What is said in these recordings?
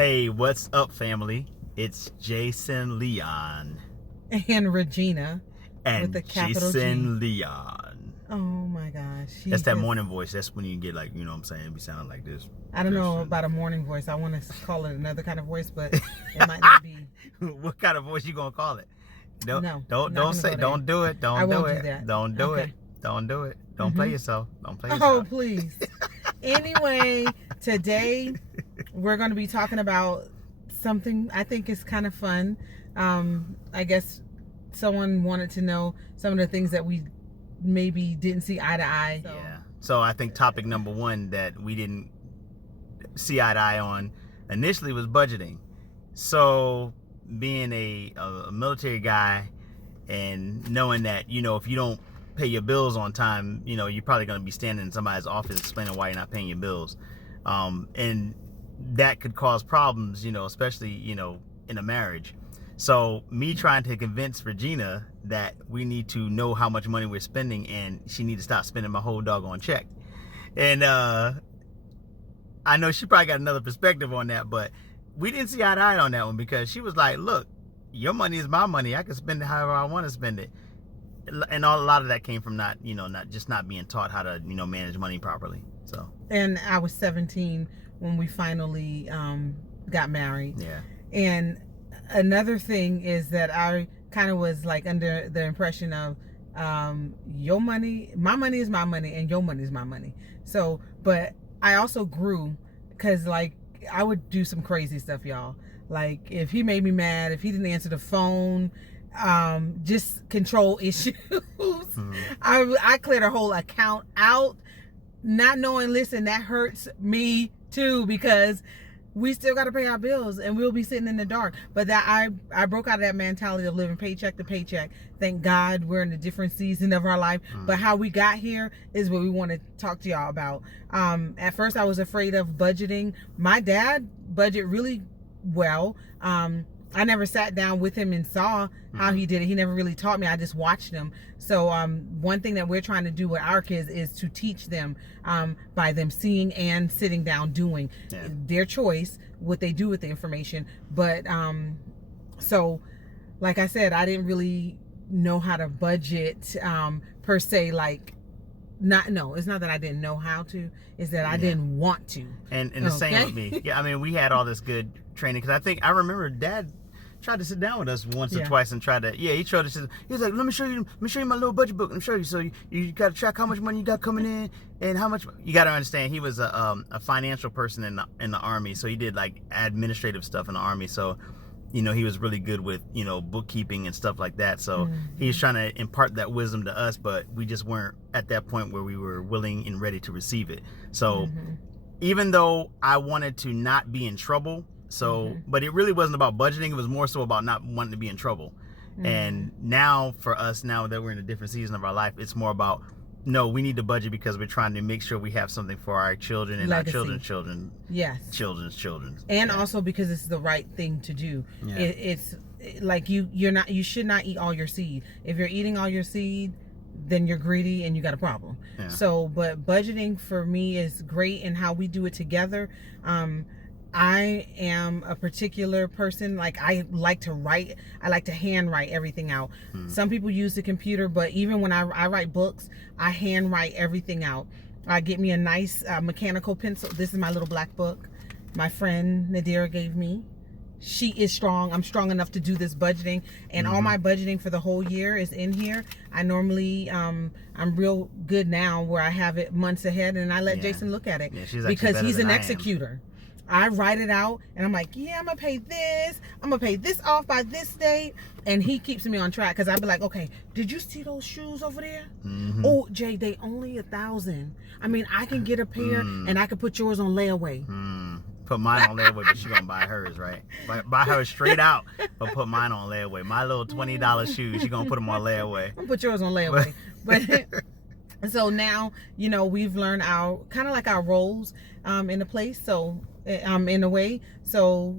Hey, what's up, family? It's Jason Leon. And Regina with a And capital Jason G. Leon. Oh my gosh. That's that morning voice. That's when you get like, you know what I'm saying? It be sounding like this. I don't know about a morning voice. I want to call it another kind of voice, but it might not be. What kind of voice you gonna call it? Don't say, don't do it. I won't do that. Don't do Okay. it. Don't do it. Don't play yourself. Don't play yourself. Oh, please. Anyway, today we're going to be talking about something I think is kind of fun. I guess someone wanted to know some of the things that we maybe didn't see eye to eye. Yeah. So I think topic number one that we didn't see eye to eye on initially was budgeting. So being a military guy and knowing that, you know, if you don't pay your bills on time, you know, you're probably going to be standing in somebody's office explaining why you're not paying your bills. And that could cause problems, you know, especially, you know, in a marriage. So me trying to convince Regina that we need to know how much money we're spending and she need to stop spending my whole doggone check. And I know she probably got another perspective on that, but we didn't see eye to eye on that one because she was like, look, your money is my money. I can spend it however I want to spend it. And a lot of that came from not being taught how to, you know, manage money properly. So. And I was 17 when we finally got married. Yeah. And another thing is that I kind of was like under the impression of your money, my money is my money, and your money is my money. So, but I also grew because like I would do some crazy stuff, y'all. Like if he made me mad, if he didn't answer the phone, just control issues. I cleared a whole account out, not knowing, listen, that hurts me too because we still got to pay our bills and we'll be sitting in the dark. But that I broke out of that mentality of living paycheck to paycheck. Thank God we're in a different season of our life. But how we got here is what we want to talk to y'all about. At first I was afraid of budgeting. My dad budget really well. I never sat down with him and saw how he did it. He never really taught me. I just watched him. So one thing that we're trying to do with our kids is to teach them by them seeing and sitting down doing their choice, what they do with the information. But so like I said, I didn't really know how to budget per se. Like, it's not that I didn't know how to, it's that I didn't want to. And the same with me. Yeah, I mean, we had all this good training because I remember Dad tried to sit down with us once or twice and he showed us. He was like, let me show you my little budget book. Let me show you. So you got to track how much money you got coming in and how much. You got to understand, he was a financial person in the Army, so he did like administrative stuff in the Army. So, you know, he was really good with, you know, bookkeeping and stuff like that. So he's trying to impart that wisdom to us, but we just weren't at that point where we were willing and ready to receive it. So even though I wanted to not be in trouble, but it really wasn't about budgeting. It was more so about not wanting to be in trouble. And now for us, now that we're in a different season of our life, it's more about, no, we need to budget because we're trying to make sure we have something for our children and legacy. Our children's children. Yes. Children's. And also because it's the right thing to do. Yeah. It's like you should not eat all your seed. If you're eating all your seed, then you're greedy and you got a problem. Yeah. So, but budgeting for me is great in how we do it together. I am a particular person, like I like to write, I like to hand write everything out. Some people use the computer, but even when I write books, I hand write everything out. I get me a nice mechanical pencil. This is my little black book my friend Nadira gave me. She is strong. I'm strong enough to do this budgeting, and all my budgeting for the whole year is in here. I normally, I'm real good now where I have it months ahead, and I let Jason look at it because he's an executor. I write it out and I'm like, yeah, I'm gonna pay this. I'm gonna pay this off by this date. And he keeps me on track because I'd be like, okay, did you see those shoes over there? Oh, Jay, they only $1,000. I mean, I can get a pair and I can put yours on layaway. Put mine on layaway, but she's gonna buy hers, right? Buy hers straight out, but put mine on layaway. My little $20 shoes, she's gonna put them on layaway. I'm gonna put yours on layaway. But so now, you know, we've learned our kind of like our roles in the place. So in a way, so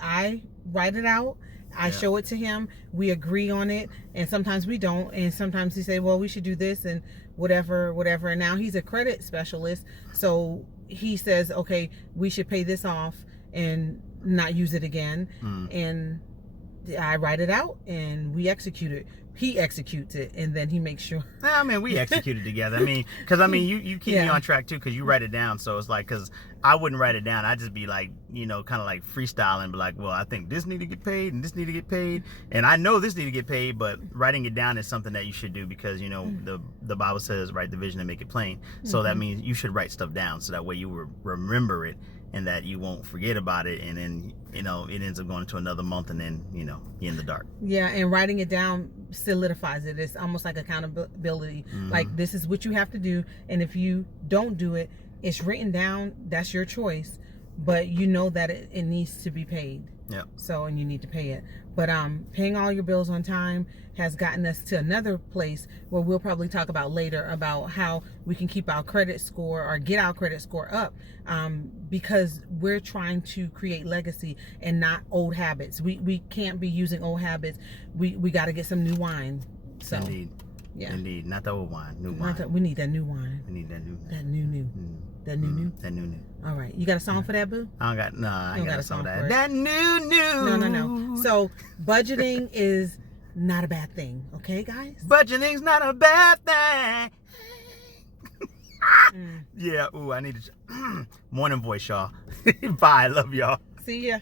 I write it out, I show it to him, we agree on it, and sometimes we don't, and sometimes he say, well, we should do this and whatever. And now he's a credit specialist, so he says, okay, we should pay this off and not use it again. Mm. And I write it out and we execute it. He executes it, and then he makes sure. I mean, we executed together. I mean, because you keep me Yeah. on track too, because you write it down. So it's like, because I wouldn't write it down. I'd just be like, kind of like freestyling, be like, well, I think this need to get paid and this need to get paid, and I know this need to get paid. But writing it down is something that you should do, because the Bible says write the vision and make it plain. So that means you should write stuff down, so that way you remember it, and that you won't forget about it, and then it ends up going into another month, and then you're in the dark. Yeah, and writing it down solidifies it. It's almost like accountability. Mm-hmm. Like, this is what you have to do, and if you don't do it, it's written down. That's your choice, but you know that it needs to be paid. Yeah. So, and you need to pay it. But paying all your bills on time has gotten us to another place where we'll probably talk about later, about how we can keep our credit score or get our credit score up, because we're trying to create legacy and not old habits. We can't be using old habits. We got to get some new wine. So Indeed. Yeah. Indeed. Not the old wine. New wine. We need that new wine. We need that new. That new. Mm. That new. That new. All right. You got a song for that, boo? I ain't got a song for that. for it. That new. No. So budgeting is not a bad thing. Okay, guys? Budgeting's not a bad thing. Yeah. Ooh, I need to. Morning voice, y'all. Bye. Love y'all. See ya.